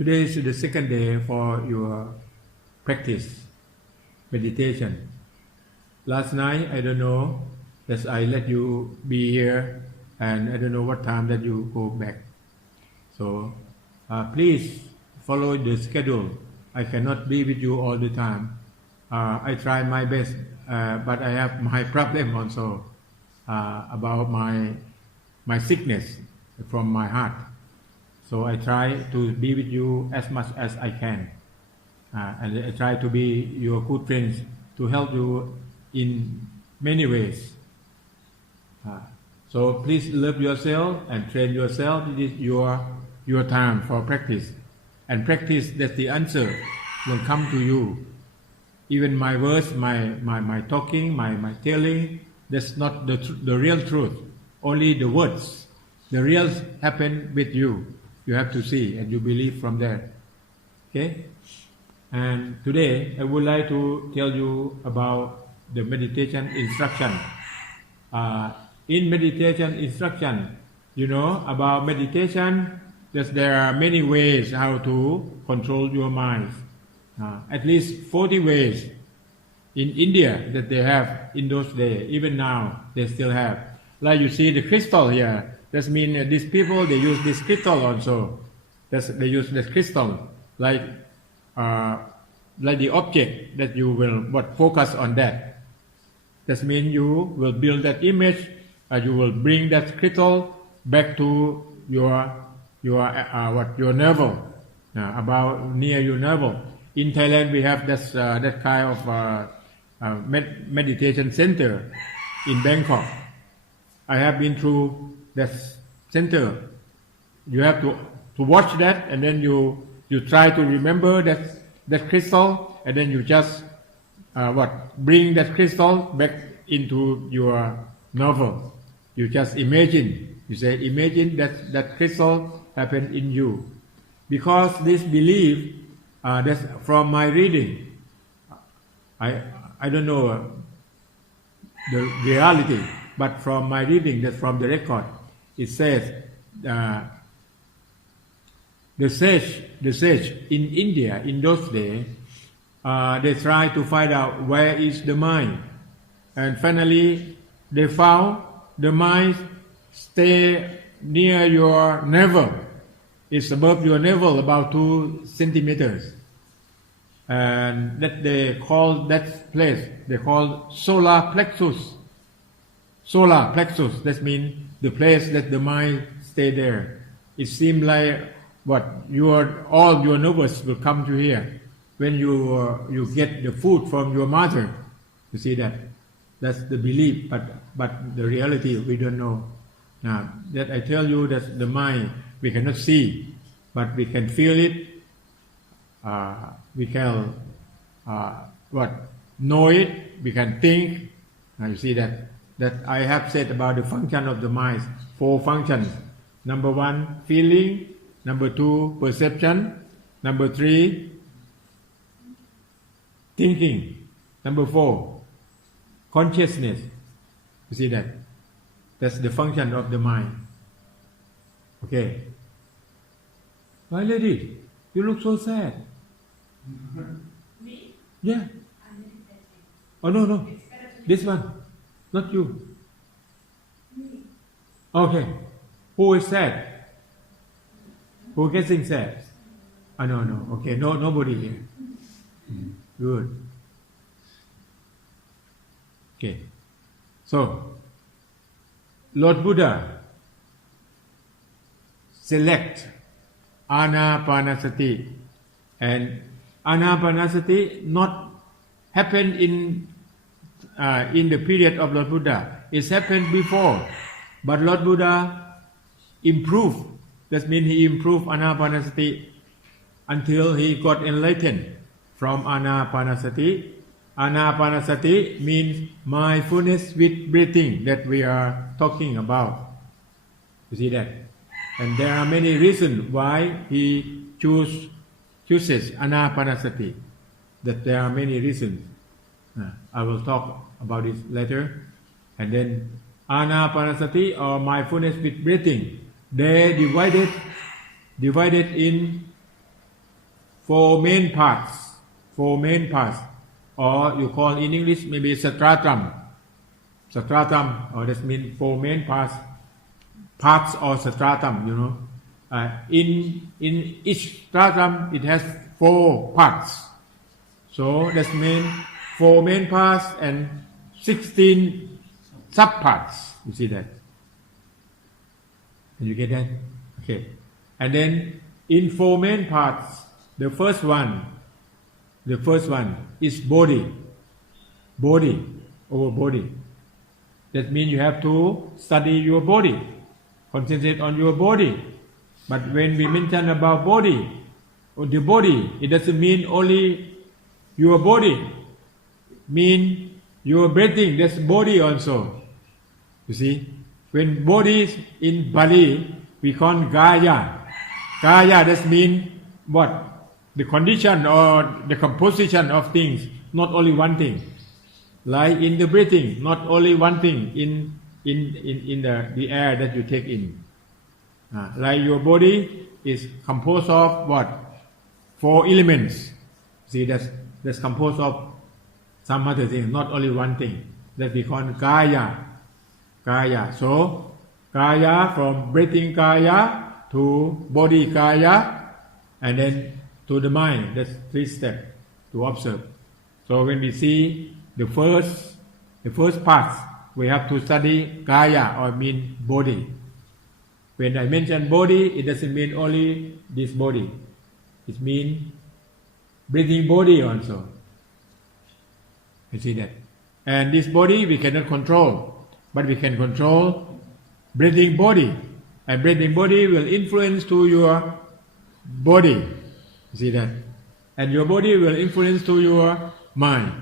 Today is the second day for your practice, meditation. Last night, I don't know, that I let you be here, and I don't know what time that you go back. So, please follow the schedule. I cannot be with you all the time. I try my best, but I have my problem also about my sickness from my heart. So I try to be with you as much as I can, and I try to be your good friends to help you in many ways. So please love yourself and train yourself. This is your time for practice, and practice, that's the answer will come to you. Even my words, my talking, my telling, that's not the real truth. Only the words, the real happen with you. You have to see and you believe from there. Okay? And today I would like to tell you about the meditation instruction. In meditation instruction, you know about meditation, that there are many ways how to control your mind. At least 40 ways in India that they have in those days. Even now they still have. Like you see the crystal here. That means these people, they use this crystal also. They use this crystal like the object that you will focus on that. That means you will build that image, you will bring that crystal back to your navel, about near your navel. In Thailand, we have that kind of meditation center in Bangkok. I have been through that center. You have to watch that, and then you try to remember that crystal, and then you just bring that crystal back into your navel. You just imagine. You say imagine that crystal happened in you, because this belief that's from my reading. I don't know the reality, but from my reading, that's from the record. It says the sage in India in those days, they try to find out where is the mind, and finally they found the mind stay near your navel. It's above your navel about 2 centimeters, and that they call that place, they call solar plexus. Solar plexus, that means the place that the mind stay there. It seems like all your nerves will come to here when you get the food from your mother. You see that? That's the belief, but the reality we don't know. Now that I tell you that the mind we cannot see, but we can feel it. We can know it. We can think. Now you see that I have said about the function of the mind, 4 functions. Number 1, feeling. Number 2, perception. Number 3, thinking. Number 4, consciousness. You see that? That's the function of the mind. Okay. My lady, you look so sad. Me? Yeah. Oh no. This one. Not you. Okay. Who is sad? Who getting sad? No. Okay, nobody here. Good. Okay. So, Lord Buddha select Anapanasati, and Anapanasati not happen in the period of Lord Buddha. It happened before, but Lord Buddha improved. That means he improved Anapanasati until he got enlightened from Anapanasati. Anapanasati means mindfulness with breathing that we are talking about. You see that? And there are many reasons why he chooses Anapanasati. That there are many reasons. I will talk about it later. And then Anapanasati, or mindfulness with breathing, they divided in four main parts, or you call in English maybe stratum, or that means four main parts or stratum, you know. In each stratum it has four parts, so that means four main parts and 16 subparts. You see that? Can you get that? Okay. And then in four main parts, the first one is body. That means you have to study your body, concentrate on your body. But when we mention about body, or the body, it doesn't mean only your body. Mean your breathing, that's body also. You see, when body is in Bali, we call Gaya. Gaya, that means what? The condition or the composition of things, not only one thing. Like in the breathing, not only one thing in the air that you take in. Like your body is composed of what? 4 elements. See, that's composed of some other things, not only one thing. That we call Kaya. So, Kaya, from breathing Kaya to body Kaya, and then to the mind. That's 3 steps to observe. So when we see the first part, we have to study Kaya, or mean body. When I mention body, it doesn't mean only this body. It means breathing body also. You see that? And this body we cannot control, but we can control breathing body. And breathing body will influence to your body. You see that? And your body will influence to your mind.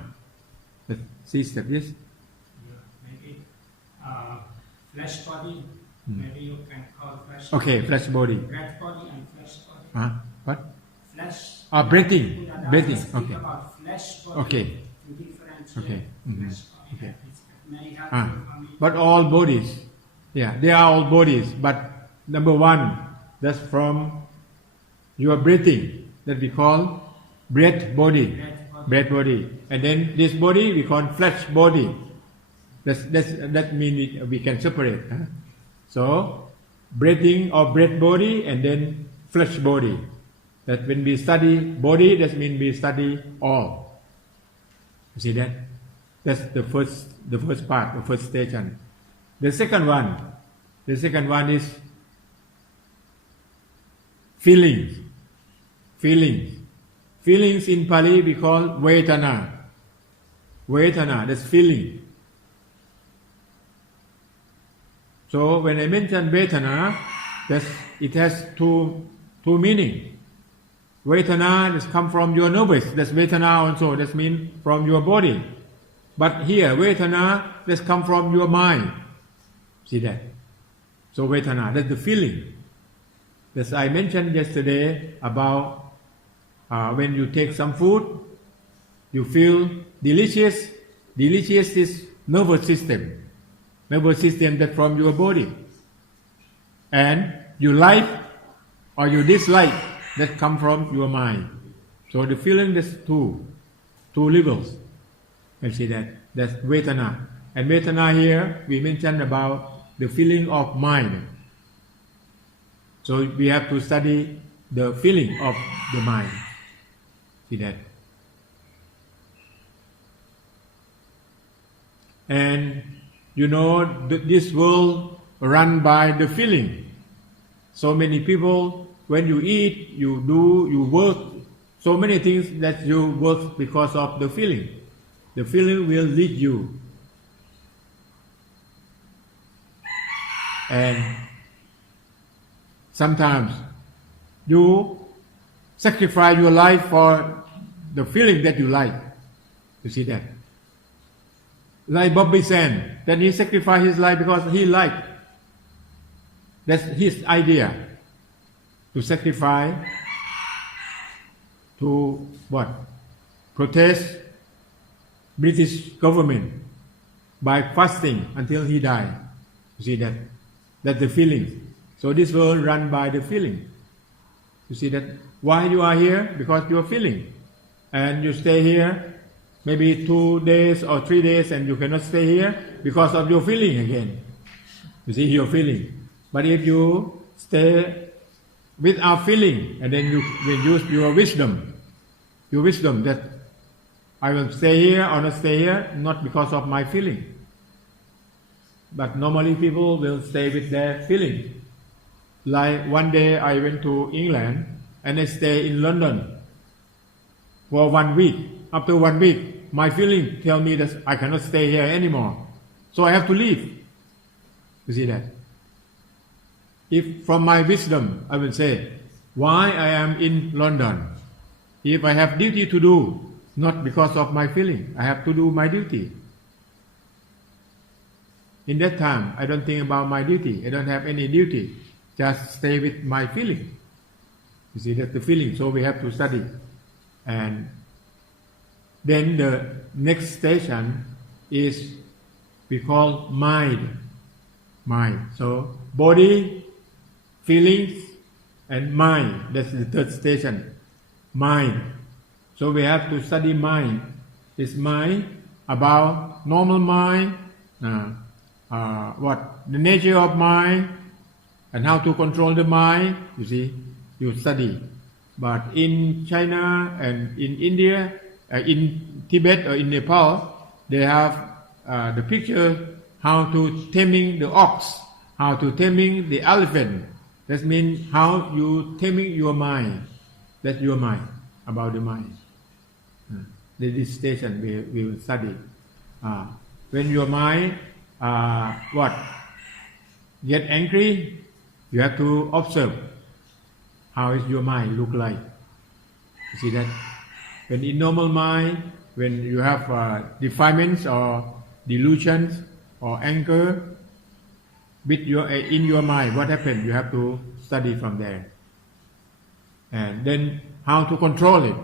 See step, yes? Maybe flesh body. Maybe you can call flesh. Okay, flesh body. Breath body and flesh body. What? Flesh. Breathing. Okay. About flesh body. Okay. To differentiate Okay. flesh body. Okay. May have But all bodies, they are all bodies. But number one, that's from your breathing, that we call breath body. And then this body we call flesh body. That means we can separate. So breathing or breath body, and then flesh body. That when we study body, that means we study all. You see that? That's the first part, the first station. The second one is feelings. Feelings in Pali we call Vedana. That's feeling. So when I mention Vedana, it has two meaning. Vedana has come from your nervous. That's Vedana also. That means from your body. But here, Vedana has come from your mind. See that? So Vedana, that's the feeling. As I mentioned yesterday about when you take some food, you feel delicious. Delicious is nervous system that from your body. And you like or you dislike, that come from your mind. So the feeling is two levels. You see that? That's Vedana. And Vedana here, we mentioned about the feeling of mind. So we have to study the feeling of the mind. See that? And you know, this world run by the feeling. So many people, when you eat, you do, you work, so many things that you work because of the feeling. The feeling will lead you. And sometimes you sacrifice your life for the feeling that you like. You see that? Like Bobby Sand, then he sacrificed his life because he liked. That's his idea. To sacrifice, to what? Protest British government by fasting until he died. You see that? That's the feeling. So this world run by the feeling. You see that why you are here? Because you are feeling. And you stay here maybe 2 days or 3 days and you cannot stay here because of your feeling again. You see, your feeling. But if you stay without feeling and then you will use your wisdom that I will stay here or not stay here, not because of my feeling. But normally people will stay with their feeling. Like one day I went to England and I stay in London for 1 week. After 1 week, my feeling tell me that I cannot stay here anymore. So I have to leave. You see that? If from my wisdom, I will say, why I am in London? If I have duty to do, not because of my feeling, I have to do my duty. In that time, I don't think about my duty. I don't have any duty. Just stay with my feeling. You see, that's the feeling. So we have to study. And then the next station is we call mind. So body, feelings, and mind. That's the third station. Mind. So we have to study mind. It's mind about normal mind, what the nature of mind, and how to control the mind. You see, you study. But in China and in India, in Tibet or in Nepal, they have the picture how to taming the ox, how to taming the elephant. That means how you taming your mind. That's your mind, about the mind. This station we will study. When your mind get angry, you have to observe how is your mind look like. You see that? When in normal mind, when you have defilements or delusions or anger with in your mind, what happened? You have to study from there. And then how to control it.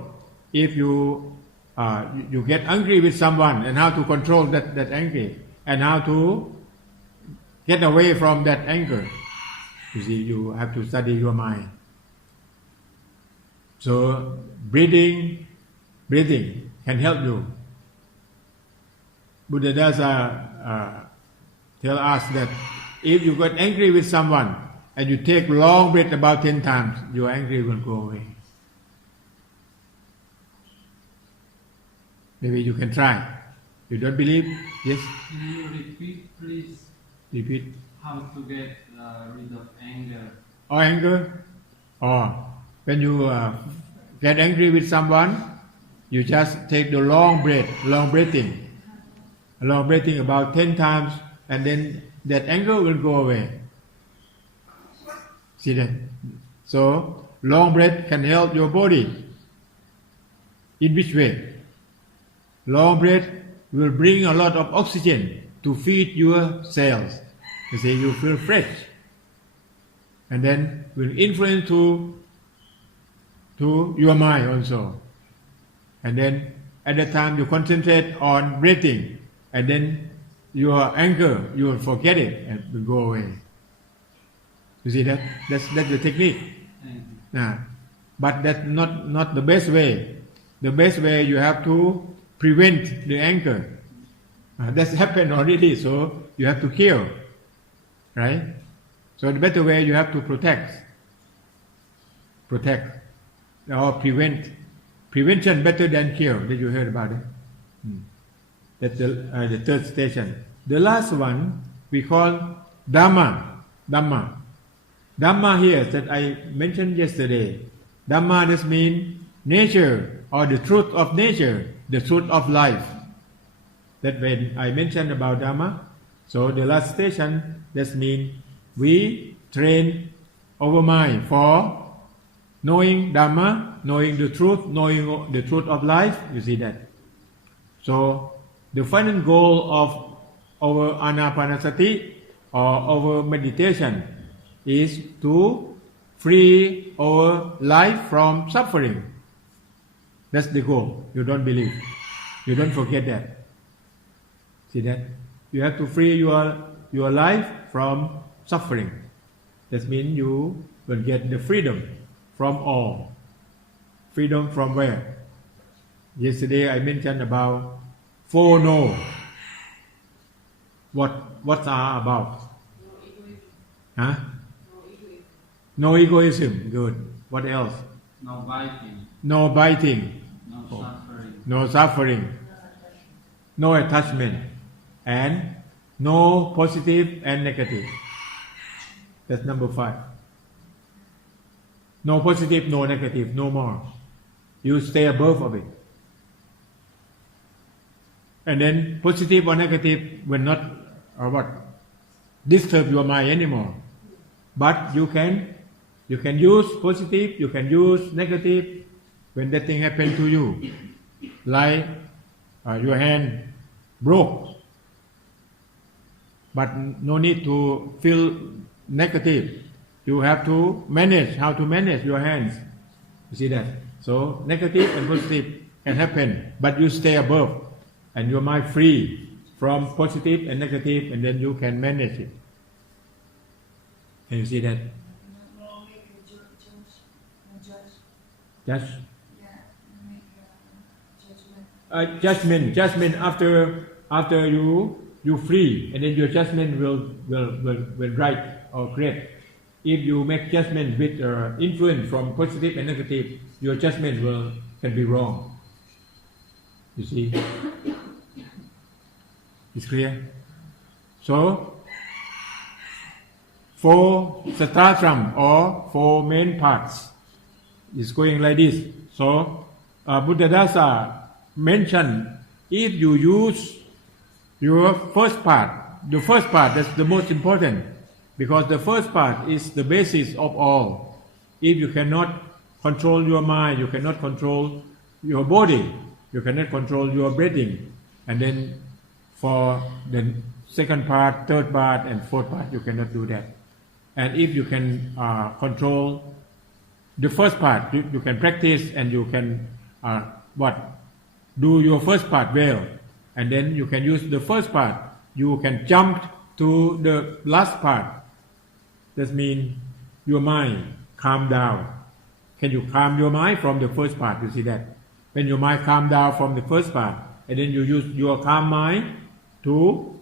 If you get angry with someone, and how to control that anger, and how to get away from that anger. You see, you have to study your mind. So breathing can help you. Buddha does tell us that if you get angry with someone and you take long breath about 10 times, your anger will go away. Maybe you can try. You don't believe? Yes? Can you repeat, please? Repeat. How to get rid of anger? Or anger? Or when you get angry with someone, you just take the long breathing about 10 times, and then that anger will go away. See that? So long breath can help your body. In which way? Long breath will bring a lot of oxygen to feed your cells. You see, you feel fresh, and then will influence to your mind also. And then at that time you concentrate on breathing, and then your anger, you will forget it and will go away. You see that? That's the technique. But that's not the best way. The best way, you have to prevent the anger. That's happened already, so you have to kill. Right? So the better way, you have to protect or prevent. Prevention better than cure. Did you hear about it? That's the third station. The last one we call Dhamma. Dhamma here that I mentioned yesterday. Dhamma just means nature, or the truth of nature, the truth of life. That when I mentioned about Dhamma, so the last station, that means we train our mind for knowing Dhamma, knowing the truth, knowing the truth of life. You see that? So the final goal of our anapanasati or our meditation is to free our life from suffering. That's the goal. You don't believe. You don't forget that. See that? You have to free your life from suffering. That means you will get the freedom from all. Freedom from where? Yesterday I mentioned about 4 no. What are about? Huh? No egoism. Good. What else? No biting. No biting. No suffering. No suffering. No attachment. And no positive and negative. That's number 5. No positive, no negative, no more. You stay above of it. And then positive or negative will not disturb your mind anymore. But you can use positive, you can use negative when that thing happened to you. Like your hand broke. But no need to feel negative. You have to manage how to manage your hands. You see that? So negative and positive can happen, but you stay above and your mind free from positive and negative, and then you can manage it. Can you see that? Judge? Judgment after you free, and then your judgment will right or great. If you make judgment with influence from positive and negative, your judgment can be wrong. You see? It's clear? So, 4 stratum or 4 main parts is going like this. So, Buddhadasa mentioned if you use your first part, the first part that's the most important, because the first part is the basis of all. If you cannot control your mind, you cannot control your body, you cannot control your breathing, and then for the second part, third part, and fourth part, you cannot do that. And if you can control the first part, you can practice and you can do your first part well, and then you can use the first part. You can jump to the last part. That means your mind calm down. Can you calm your mind from the first part? You see that? When your mind calm down from the first part, and then you use your calm mind to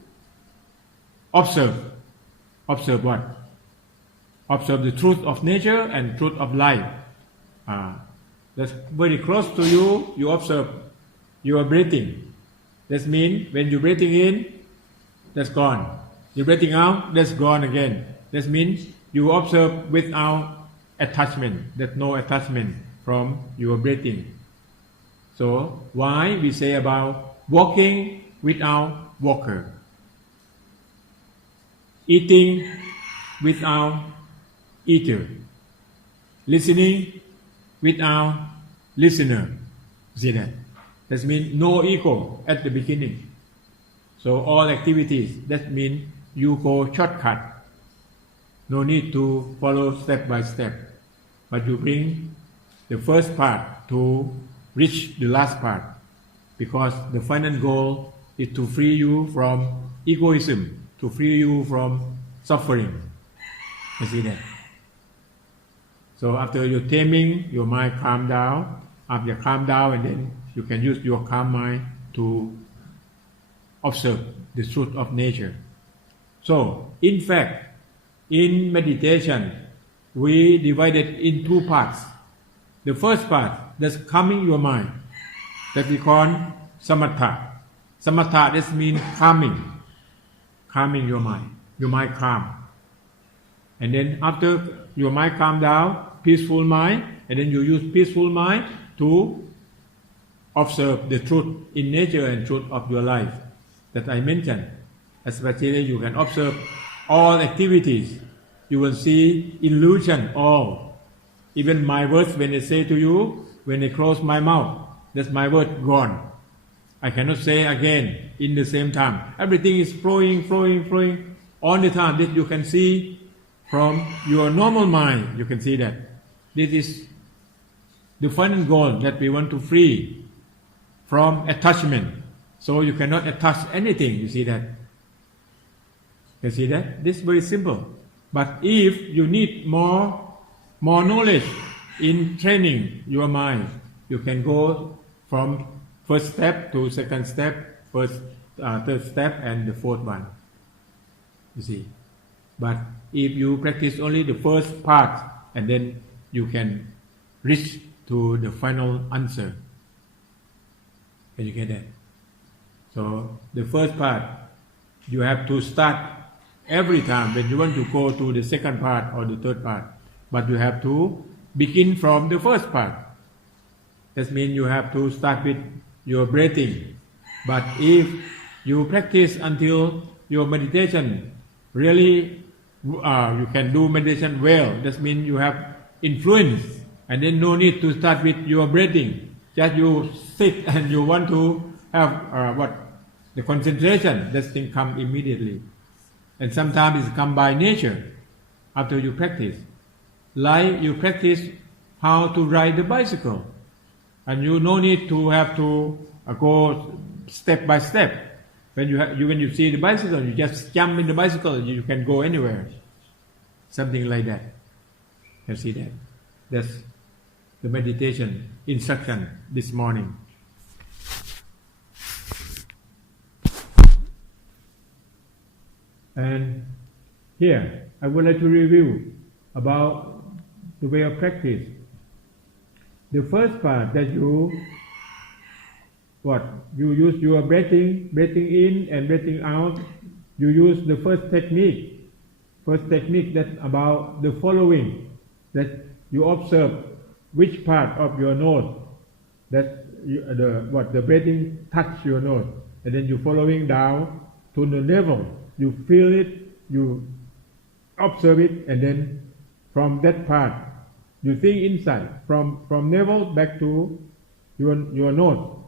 observe. Observe what? Observe the truth of nature and truth of life. That's very close to you. You observe your breathing. That means when you're breathing in, that's gone. You're breathing out, that's gone again. That means you observe without attachment. There's no attachment from your breathing. So why we say about walking without walker, eating without eater, listening without listener. See that? That means no ego at the beginning. So all activities, that means you go shortcut. No need to follow step by step, but you bring the first part to reach the last part, because the final goal is to free you from egoism, to free you from suffering. You see that? So after you're taming, your mind calm down. After you calm down, and then you can use your calm mind to observe the truth of nature. So, in fact, in meditation, we divide it in 2 parts. The first part, that's calming your mind, that we call samatha. Samatha, this means calming your mind calm. And then after your mind calm down, peaceful mind, and then you use peaceful mind to observe the truth in nature and truth of your life that I mentioned. Especially you can observe all activities. You will see illusion all. Even my words, when I say to you, when I close my mouth, that's my word gone. I cannot say again in the same time. Everything is flowing all the time. That you can see from your normal mind. You can see that. This is the final goal, that we want to free from attachment. So you cannot attach anything. You see that? You see that? This is very simple. But if you need more knowledge, in training your mind, you can go from first step to second step, third step, and the fourth one. You see. But if you practice only the first part, and then you can reach to the final answer. Can you get that? So the first part, you have to start every time when you want to go to the second part or the third part. But you have to begin from the first part. That means you have to start with your breathing. But if you practice until your meditation really, you can do meditation well, that means you have influence, and then no need to start with your breathing. Just you sit and you want to have the concentration, that thing come immediately. And sometimes it come by nature after you practice. Like you practice how to ride the bicycle, and you no need to have to go step by step. When you see the bicycle, you just jump in the bicycle, you can go anywhere. Something like that. You see that? That's the meditation instruction this morning. And here, I would like to review about the way of practice. The first part that you use your breathing in and breathing out. You use the first technique that's about the following, that you observe which part of your nose that the breathing touch your nose, and then you following down to the navel. You feel it, you observe it, and then from that part you think inside, from navel back to your nose.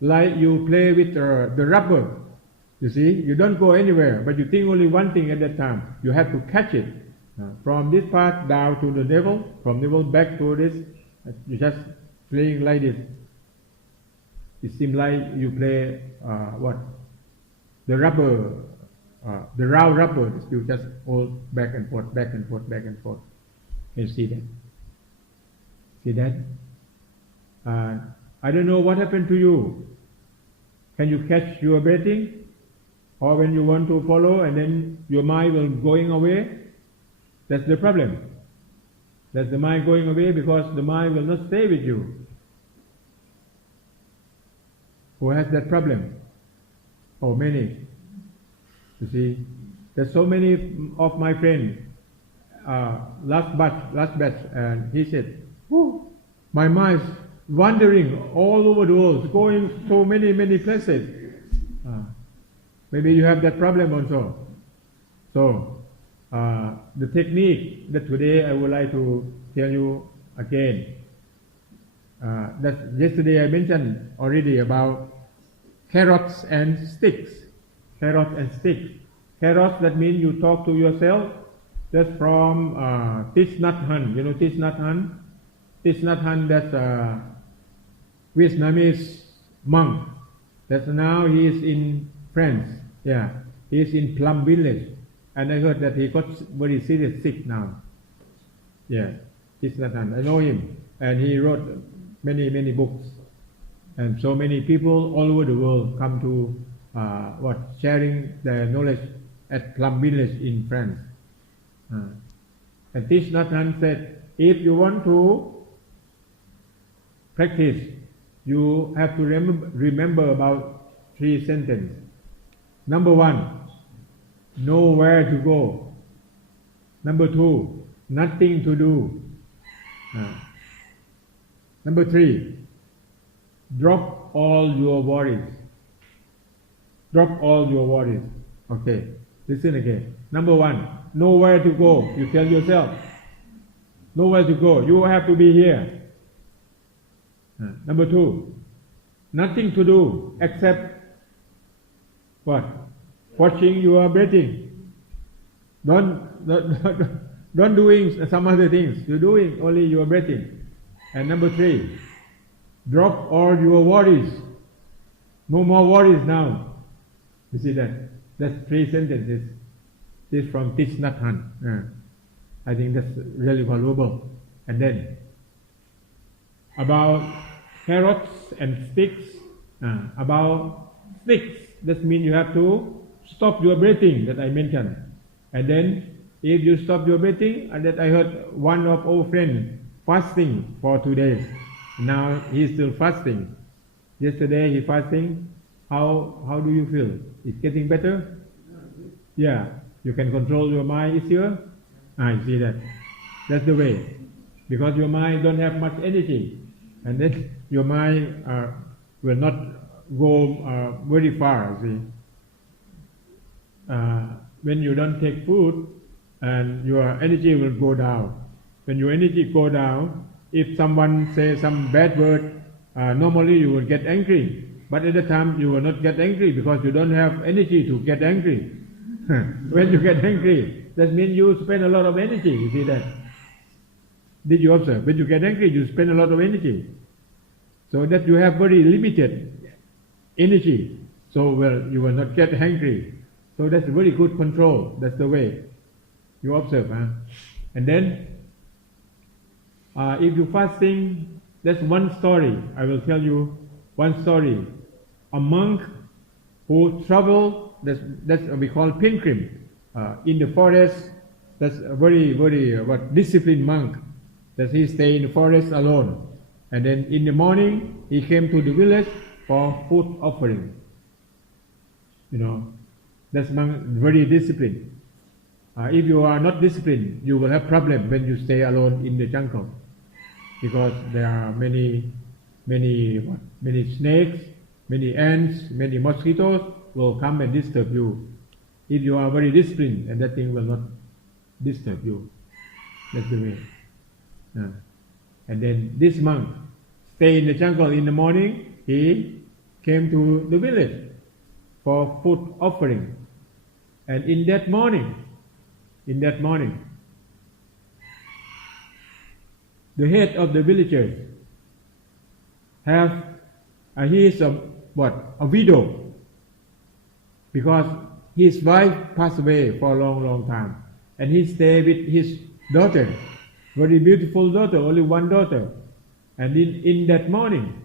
Like you play with the rubber, you see, you don't go anywhere, but you think only one thing at that time. You have to catch it from this part down to the navel, from navel back to this. You just playing like this. It seems like you play the rubber, the round rubber. You just hold back and forth, back and forth, back and forth. Can you see that? See that? I don't know what happened to you. Can you catch your breathing? Or when you want to follow and then your mind will going away? That's the problem. That's the mind going away because the mind will not stay with you. Who has that problem? Oh, many. You see, there's so many of my friends. Last batch, and he said, my mind's wandering all over the world, going so many places. Maybe you have that problem also. So, the technique that today I would like to tell you again. That yesterday I mentioned already about carrots and sticks. Carrots and sticks. Carrots, that means you talk to yourself. That's from Thich Nhat Hanh. You know Thich Nhat Hanh? Thich Nhat Hanh, that's a Vietnamese monk. That's now he is in France. Yeah, he is in Plum Village. And I heard that he got very serious sick now. Yeah, Thich Nhat Hanh. I know him. And he wrote many books. And so many people all over the world come to sharing their knowledge at Plum Village in France. And Thich Nhat Hanh said, if you want to practice, you have to remember about 3 sentences. Number 1, know where to go. Number 2, nothing to do. Number 3, drop all your worries. Drop all your worries. Okay, listen again. Number 1, know where to go. You tell yourself, know where to go. You have to be here. Number 2, nothing to do except what? Watching your breathing. Don't doing some other things. You're doing only your breathing. And number 3, drop all your worries. No more worries now. You see that? That's 3 sentences. This is from Thich Nhat Hanh. I think that's really valuable. And then about carrots and sticks. About sticks, that means you have to stop your breathing that I mentioned. And then if you stop your breathing, and that I heard one of our friends fasting for 2 days. Now he's still fasting. Yesterday he fasting. How do you feel? It's getting better? Yeah. You can control your mind easier? I see that. That's the way. Because your mind don't have much energy. And then your mind will not go very far, see. When you don't take food, and your energy will go down. When your energy go down, if someone says some bad word, normally you will get angry. But at the time you will not get angry because you don't have energy to get angry. When you get angry, that means you spend a lot of energy, you see that? Did you observe? When you get angry, you spend a lot of energy. So that you have very limited energy. So you will not get angry. So that's very good control. That's the way. You observe. And then, if you fasting, that's one story. I will tell you one story. A monk who traveled, that's we call pilgrim, in the forest. That's a very, very disciplined monk. That he stay in the forest alone. And then in the morning, he came to the village for food offering. You know, that's monk very disciplined. If you are not disciplined, you will have problem when you stay alone in the jungle, because there are many snakes, many ants, many mosquitoes will come and disturb you. If you are very disciplined, and that thing will not disturb you. That's the way. And then this monk stay in the jungle in the morning. He came to the village for food offering, and in that morning, the head of the villagers he is a widow, because his wife passed away for a long time, and he stayed with his daughter, very beautiful daughter, only one daughter. And in that morning,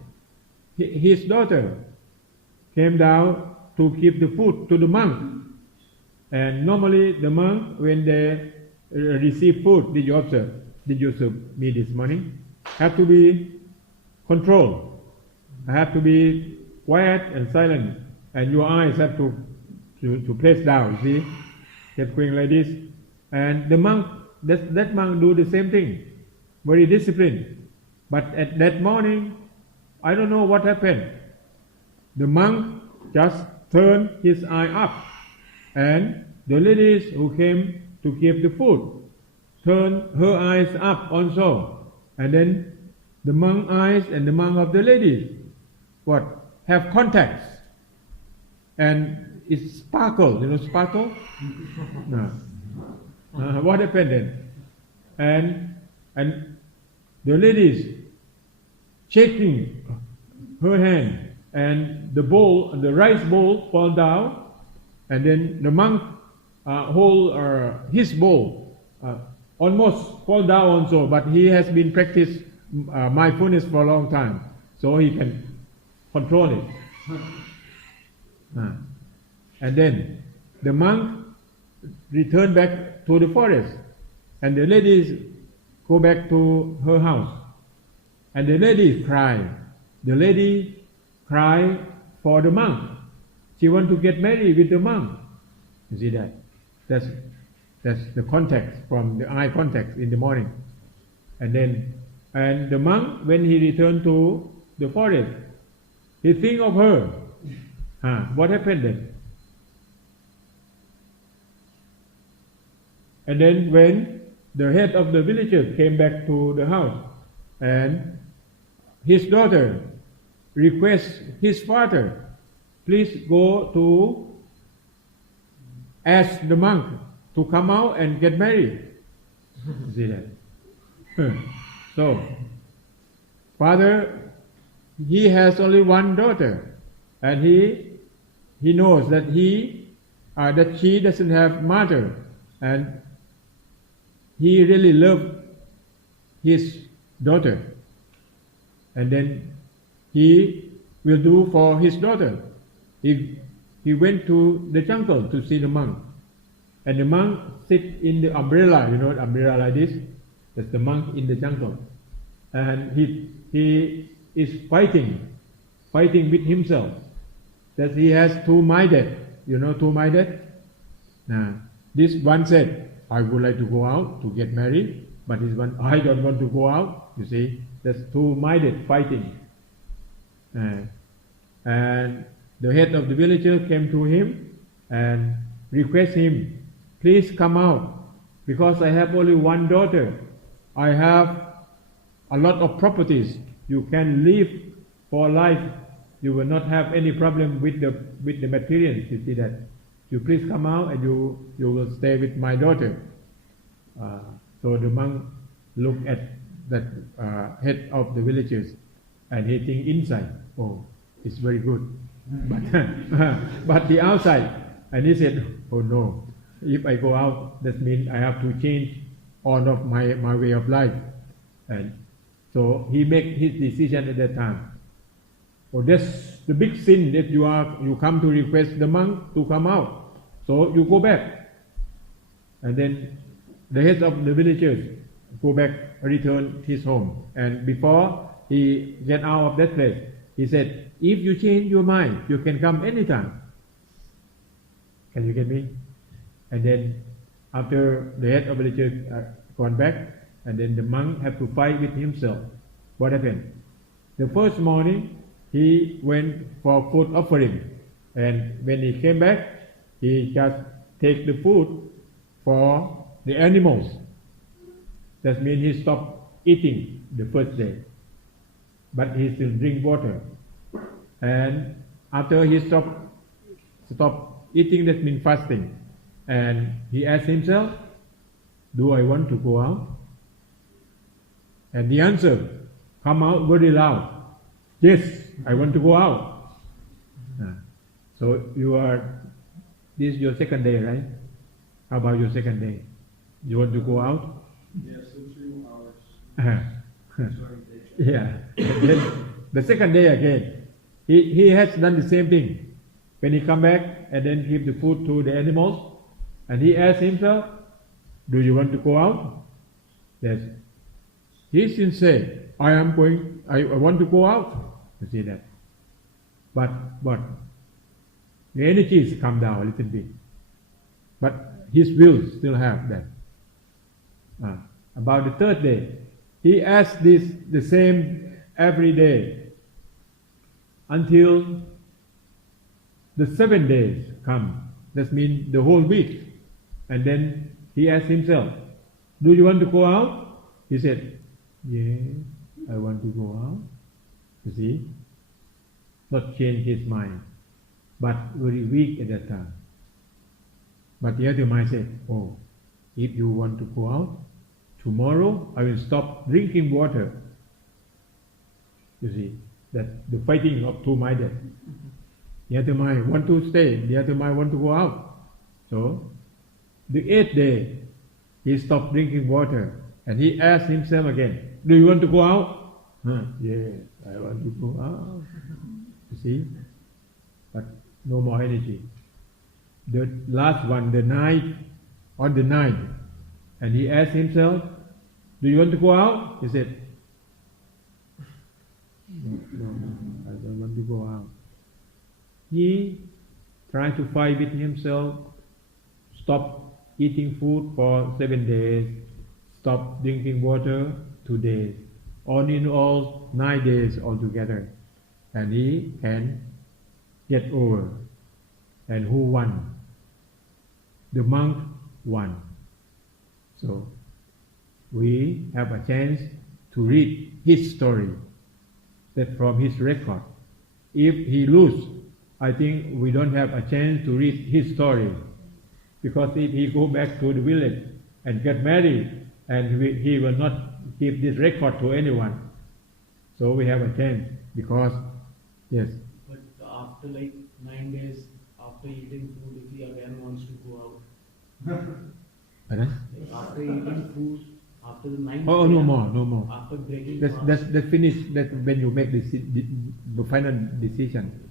his daughter came down to give the food to the monk. And normally the monk, when they receive food, did you observe me this morning? Have to be controlled. I have to be quiet and silent, and your eyes have to place down. See, just going like this. And the monk, that monk do the same thing, very disciplined. But at that morning, I don't know what happened. The monk just turned his eye up, and the ladies who came to give the food turned her eyes up also. And then the monk eyes and the monk of the ladies have contacts, and it sparkle. You know sparkle? No. What happened then? And the ladies shaking her hand, and the rice bowl fall down, and then the monk hold his bowl almost fall down also, but he has been practiced mindfulness for a long time, so he can control it. And then the monk returned back to the forest, and the ladies go back to her house, and the lady cry. The lady cry for the monk. She want to get married with the monk. You see that? That's the context, from the eye contact in the morning. And the monk, when he returned to the forest, he think of her. What happened then? And then when the head of the villagers came back to the house, and his daughter requests his father, please go to ask the monk to come out and get married. See that? So, father, he has only one daughter, and he knows that that she doesn't have mother, and he really loved his daughter. and then he will do for his daughter. He went to the jungle to see the monk, and the monk sit in the umbrella, you know, umbrella like this. That's the monk in the jungle, and he is fighting with himself. That he has two-minded, you know, two-minded. This one said, I would like to go out to get married, but this one, I don't want to go out. You see, that's two-minded fighting. And the head of the villager came to him and request him, please come out, because I have only one daughter. I have a lot of properties. You can live for life. You will not have any problem with the materials. You see that. You please come out and you will stay with my daughter. So the monk looked at that head of the villagers, and he think inside, oh, it's very good. But the outside, and he said, oh no, if I go out, that means I have to change all of my way of life. And so he made his decision at that time. Oh, that's the big sin that you come to request the monk to come out. So you go back. And then the head of the villagers go back, return his home. And before he get out of that place, he said, if you change your mind, you can come anytime. Can you get me? And then after the head of the villagers gone back, and then the monk have to fight with himself. What happened? The first morning, he went for food offering, and when he came back, he just take the food for the animals. That means he stopped eating the first day, but he still drink water. And after he stopped eating, that means fasting, and he asked himself, do I want to go out? And the answer come out very loud. Yes, I want to go out. So this is your second day, right? How about your second day? You want to go out? Yes, in 2 hours. Yeah. And then the second day again, he has done the same thing. When he come back and then give the food to the animals, and he asked himself, do you want to go out? Yes. He still say, I want to go out. You see that. But the energies come down a little bit. But his will still have that. About the third day, he asked the same every day until the 7 days come. That means the whole week. And then he asked himself, do you want to go out? He said, yes, I want to go out. You see? Not change his mind, but very weak at that time. But the other mind said, oh, if you want to go out, tomorrow I will stop drinking water. You see, that the fighting of two-minded. The other mind want to stay, the other mind want to go out. So, the 8th day, he stopped drinking water, and he asked himself again, do you want to go out? Yes, I want to go out. You see? But no more energy. The last one, on the night, and he asked himself, do you want to go out? He said, no, I don't want to go out. He tried to fight with himself, stopped eating food for 7 days, stopped drinking water 2 days, all in all 9 days altogether, and he can get over. And who won? The monk won. So we have a chance to read his story, that from his record. If he lose, I think we don't have a chance to read his story, because if he go back to the village and get married, and he will not give this record to anyone. So we have a chance, because, yes. But after like 9 days, after eating food, if he again wants to go out, Pardon? after eating food After the ninth Oh, day, no more, no more. After breaking That's finished. That when you make the final decision.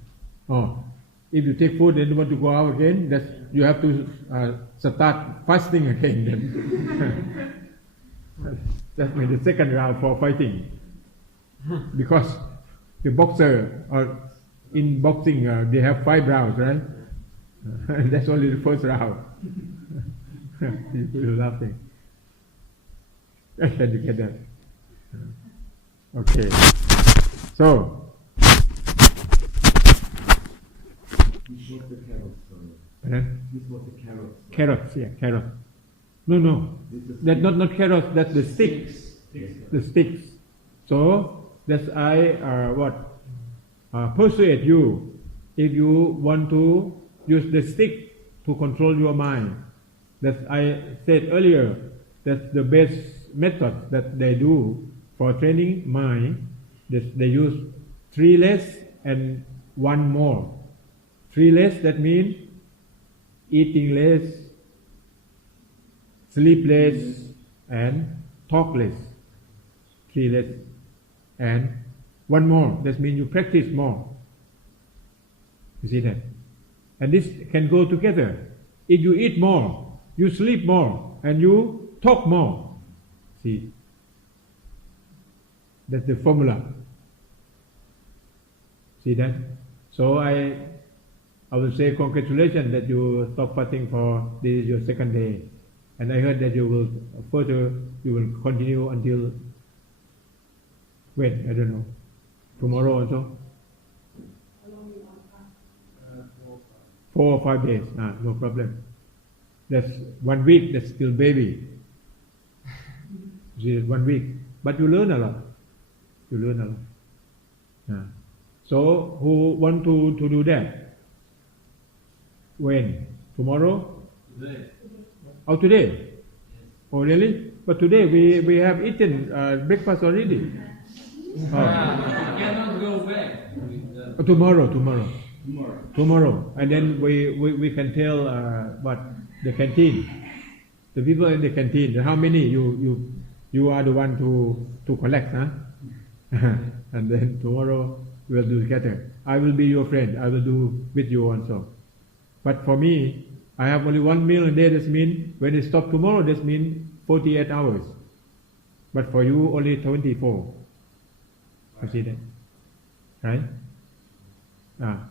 Oh, if you take food and you want to go out again, that you have to start fasting again. Then that means the second round for fighting, because the boxer or in boxing they have 5 rounds, right? That's only the first round. You're laughing. Can you get that? Okay. So. This was the carrots, sorry. Pardon? This was the carrots. Carrots, yeah, carrots. No. That's not carrots. That's the sticks. The sticks. So that's persuade you. If you want to use the stick to control your mind, that I said earlier. That's the best method that they do for training mind. They use 3 less and 1 more. 3 less, that means eating less, sleep less, and talk less. 3 less and 1 more. That means you practice more. You see that? And this can go together. If you eat more, you sleep more, and you talk more. See, that's the formula. See that? So I will say congratulations that you stop fasting for this is your 2nd day, and I heard that you will continue until when? I don't know. Tomorrow also. 4 or 5 days. No problem. That's 1 week. That's still baby. 1 week, but you learn a lot. So who want to do that? When? Tomorrow? Today. Oh, today? Yes. Oh, really? But today we have eaten breakfast already. You cannot go back. Tomorrow, and then we can tell the canteen, the people in the canteen. How many you are the one to collect, huh? And then tomorrow we'll do together. I will be your friend. I will do with you also. But for me, I have only 1 meal a day. That means when it stop tomorrow, that means 48 hours. But for you, only 24. You see that, right?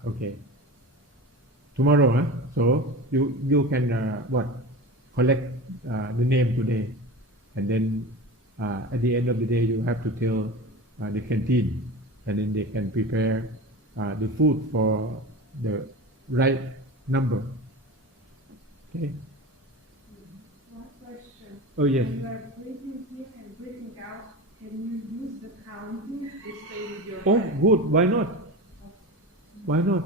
Okay. Tomorrow, huh? So you can collect the name today, and then at the end of the day you have to tell the canteen, and then they can prepare the food for the right number. Okay. One question. Oh yes. When you are breathing in and breathing out, can you use the counting to stay with your Oh, breath? good. Why not? Why not?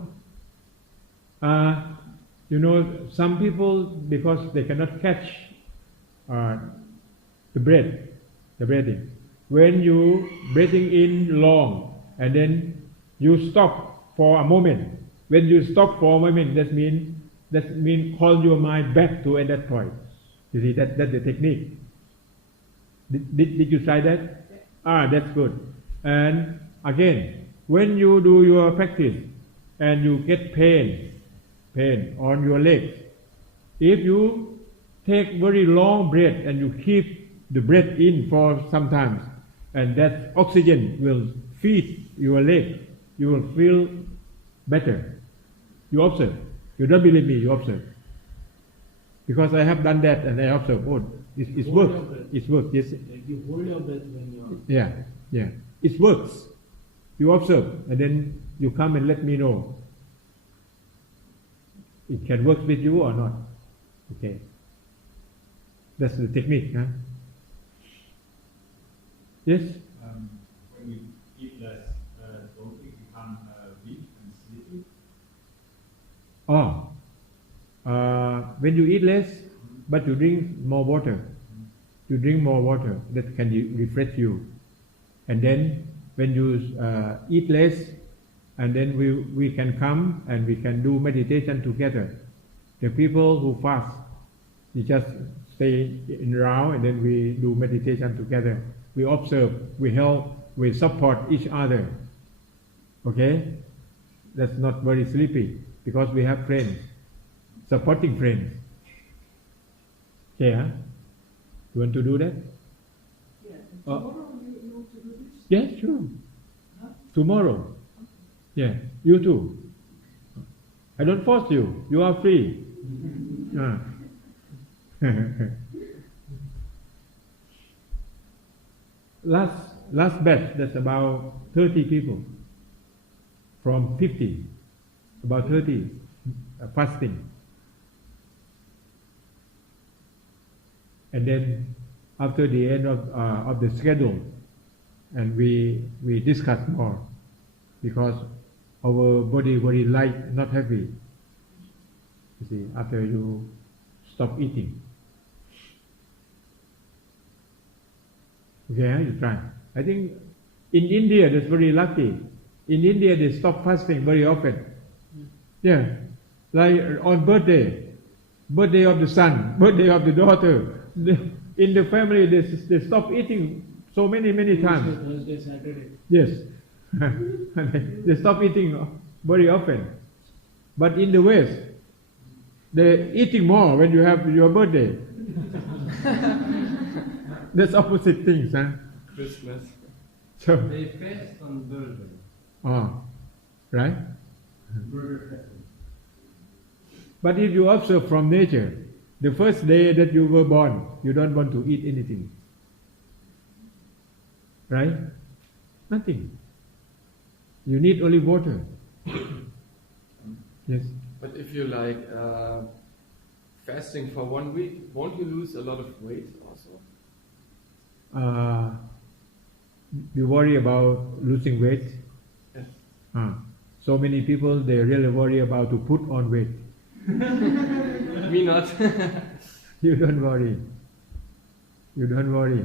Some people, because they cannot catch the breathing. When you breathing in long and then you stop for a moment. When you stop for a moment, that mean call your mind back to at that point. You see, that's the technique. Did you try that? That's good. And again, when you do your practice and you get pain on your legs, if you take very long breath and you keep the breath in for some time, and that oxygen will feed your leg, you will feel better. You observe. You don't believe me, you observe. Because I have done that and I observe. Oh, it works. It works. Yes. Like you hold your breath when you are. Yeah. It works. You observe and then you come and let me know. It can work with you or not. Okay. That's the technique, huh? Yes? When we eat less, don't we become weak and sleepy? When you eat less, but you drink more water. You drink more water, that can refresh you. And then when you eat less, and then we can come and we can do meditation together. The people who fast, you just stay in round, and then we do meditation together. We observe, we help, we support each other. Okay? That's not very sleepy because we have friends, supporting friends. Okay, huh? You want to do that? Yeah. Tomorrow you want to do this? Yes, sure. Huh? Tomorrow. Yeah, you too. I don't force you. You are free. Ah. Last batch, that's about 30 people from 50, about 30 fasting. And then after the end of the schedule, and we discuss more, because our body very light, not heavy. You see, after you stop eating. Okay, you try. I think in India that's very lucky. In India they stop fasting very often. Yeah, like on birthday of the son, birthday of the daughter. In the family they stop eating so many times. Thursday, Saturday. Yes, they stop eating very often. But in the West, they're eating more when you have your birthday. That's opposite things, huh? Christmas. So, They fast on birthday. oh, right? Burger festival. But if you observe from nature, the first day that you were born, you don't want to eat anything. Right? Nothing. You need only water. Yes. But if you like fasting for 1 week, won't you lose a lot of weight also? You worry about losing weight? Yes. So many people, they really worry about to put on weight. Me not. You don't worry. You don't worry.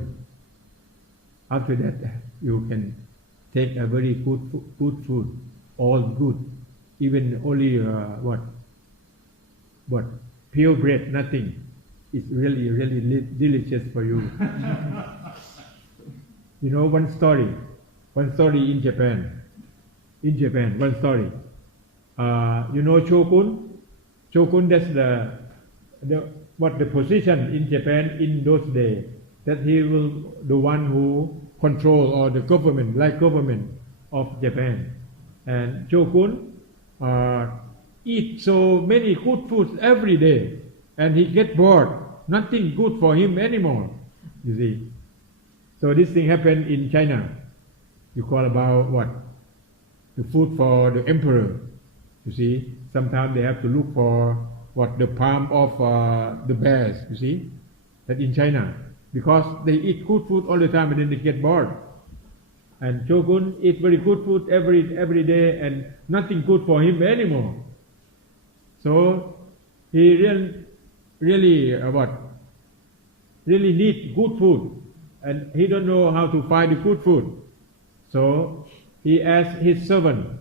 After that, you can take a very good food, all good. Even only pure bread, nothing. It's really delicious for you. You know one story in Japan. One story. You know Shogun? Shogun, that's the position in Japan in those days. That he will the one who control or the government, like government of Japan. And Shogun eat so many good foods every day, and he get bored. Nothing good for him anymore. You see. So this thing happened in China. You call about what? The food for the emperor. You see. Sometimes they have to look for the palm of the bears. You see. That in China. Because they eat good food all the time and then they get bored. And Shogun eat very good food every day and nothing good for him anymore. So he really need good food, and he don't know how to find the good food. So he asked his servant,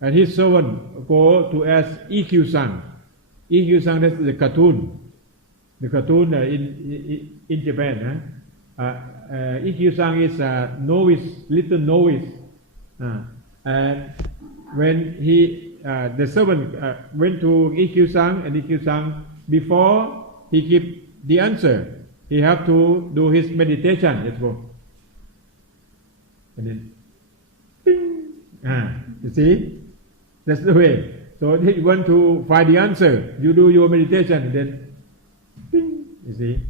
and his servant go to ask EQ-san. EQ-san, that's the cartoon. The cartoon in Japan. EQ-san is a novice, little novice. And when the servant went to EQ-san, and EQ-san, before he give the answer, he have to do his meditation. Let's go. And then, bing. You see? That's the way. So if you want to find the answer, you do your meditation, and then, bing. You see?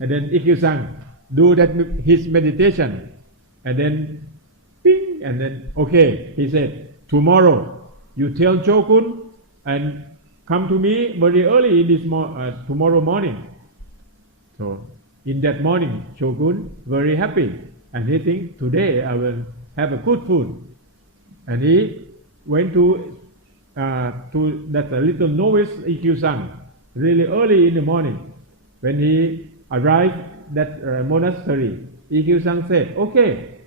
And then EQ-san do that his meditation, and then, bing. And then, okay, he said, tomorrow you tell Shogun and come to me very early in this tomorrow morning. So in that morning, Shogun very happy, and he think today I will have a good food, and he went to that little novice EQ-san really early in the morning. When he arrived that monastery, EQ-san said, okay,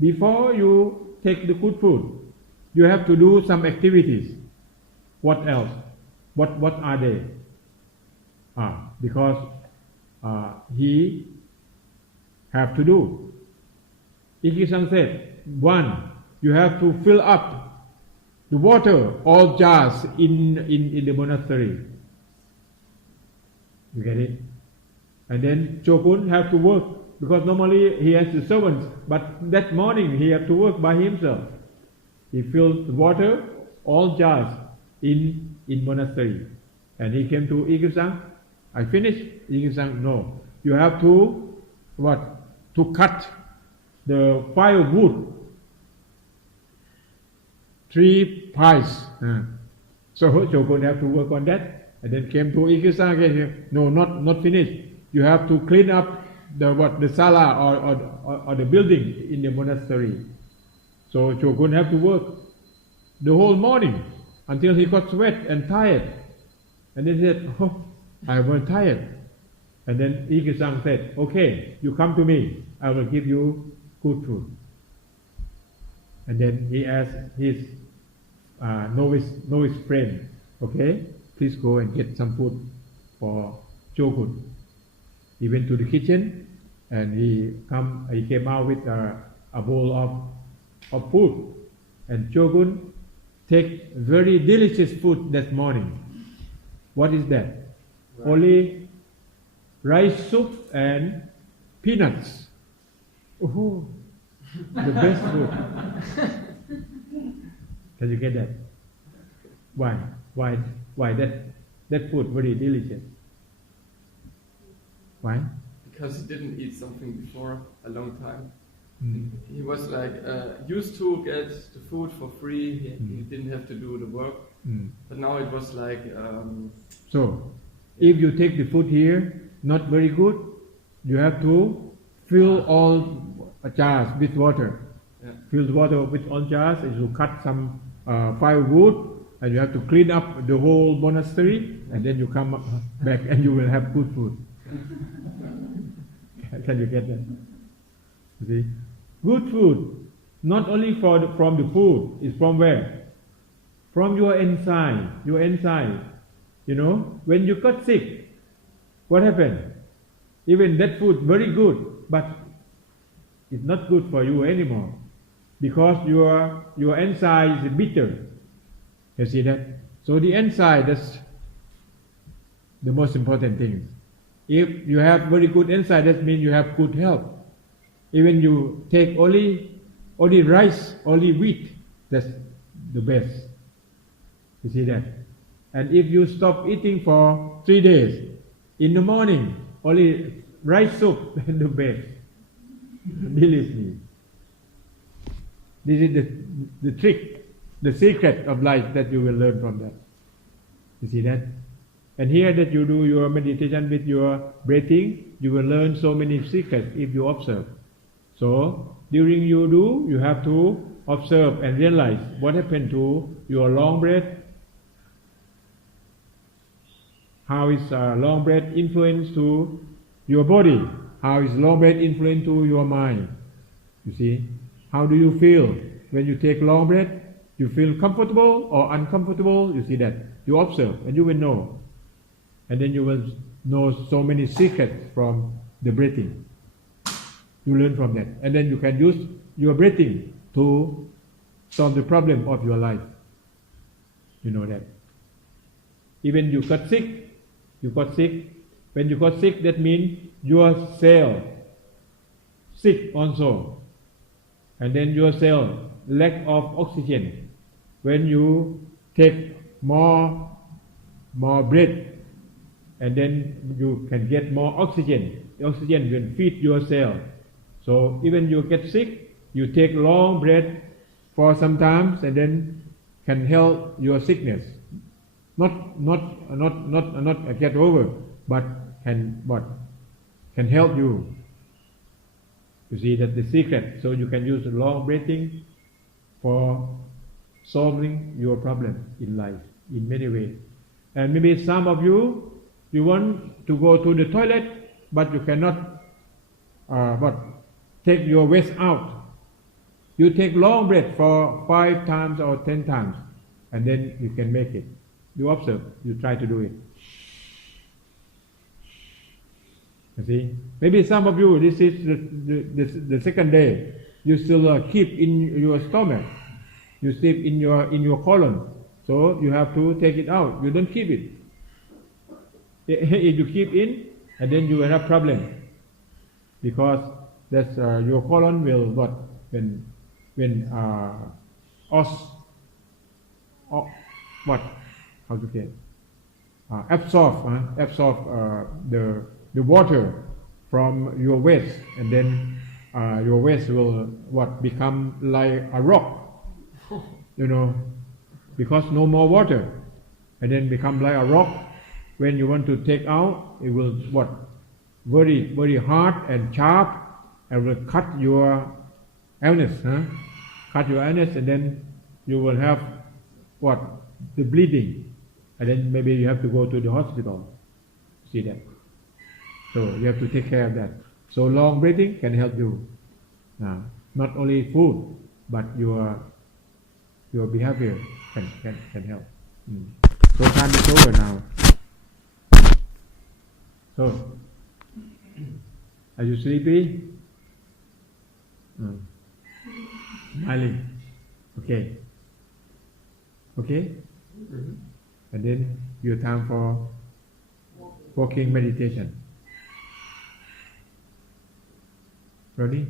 before you take the good food, you have to do some activities. What else? What are they? because he have to do. Ikki-san said, one, you have to fill up the water, all jars in the monastery. You get it? And then Chokun have to work, because normally he has the servants, but that morning he have to work by himself. He filled the water, all jars in monastery. And he came to Ikki-san, I finished. Ikki-san, no. You have to, to cut the firewood, 3 piles. So Chokun have to work on that. And then came to Ikki-san again, no, not finished. You have to clean up the sala or the building in the monastery. So Chokun have to work the whole morning until he got sweat and tired. And then he said, oh, I was tired. And then Ikki-san said, okay, you come to me, I will give you good food. And then he asked his novice friend, okay, please go and get some food for Chokun. He went to the kitchen and he came out with a bowl of food. And Chokun take very delicious food that morning. What is that? Right. Only rice soup and peanuts. Oh, the best food. Can you get that? Why that food very delicious? Why? Because he didn't eat something before a long time. He was like used to get the food for free. He didn't have to do the work. But now it was like. If you take the food here, not very good, you have to fill all jars with water. Yeah. Fill the water with all jars, and you cut some firewood, and you have to clean up the whole monastery, and then you come back and you will have good food. Can you get that? You see? Good food, not only from the food, is from where? From your inside. Your inside. You know, when you got sick, what happened? Even that food very good, but it's not good for you anymore, because your inside is bitter. You see that? So the inside, that's the most important thing. If you have very good inside, that means you have good health. Even you take only rice, only wheat, that's the best. You see that? And if you stop eating for 3 days, in the morning, only rice soup, then the best. Believe me. This is the trick, the secret of life that you will learn from that. You see that? And here that you do your meditation with your breathing, you will learn so many secrets if you observe. So, during you do, you have to observe and realize what happened to your long breath. How is long breath influence to your body? How is long breath influence to your mind? You see? How do you feel when you take long breath? You feel comfortable or uncomfortable? You see that? You observe and you will know. And then you will know so many secrets from the breathing. You learn from that. And then you can use your breathing to solve the problem of your life. You know that. Even you got sick. When you got sick, that means your cell sick also. And then your cell lack of oxygen. When you take more breath, and then you can get more oxygen. The oxygen will feed your cell. So even you get sick, you take long breath for some time, and then can help your sickness. Not get over, but can help you. You see that's the secret. So you can use long breathing for solving your problem in life in many ways. And maybe some of you want to go to the toilet, but you cannot take your waste out. You take long breath for 5 times or 10 times, and then you can make it. You observe, you try to do it. You see, maybe some of you, this is the second day, you still keep in your stomach, you keep in your colon, so you have to take it out. You don't keep it. If you keep in, and then you will have problem, because that's your colon will what when what how to say absorb the water from your waste, and then your waste will what become like a rock, because no more water, and then become like a rock. When you want to take out, it will what very very hard and sharp, and will cut your anus, cut your anus, and then you will have what the bleeding, and then maybe you have to go to the hospital. See that? So you have to take care of that. So long breathing can help you. Not only food, but your behavior can help. So time is over now. So are you sleepy? Smiling. Okay. And then your time for walking meditation. Ready?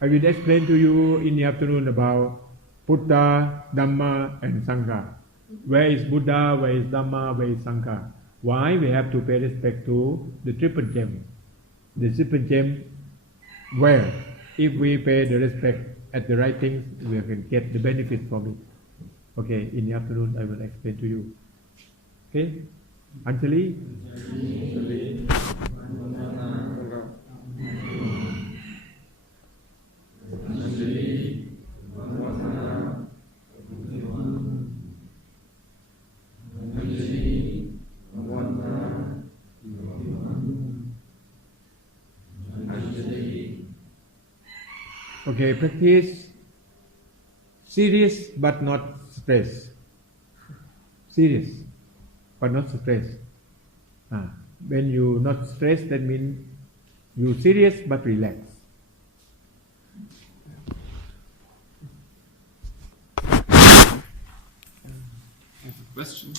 I will explain to you in the afternoon about Buddha, Dhamma and Sangha. Where is Buddha, where is Dhamma, where is Sangha? Why we have to pay respect to the triple gem? The triple gem, where if we pay the respect at the right things, we can get the benefit from it. Okay, in the afternoon I will explain to you. Okay, Anjali? Okay, practice serious but not stress. Serious but not stress. When you not stressed, that means you serious but relaxed. Question.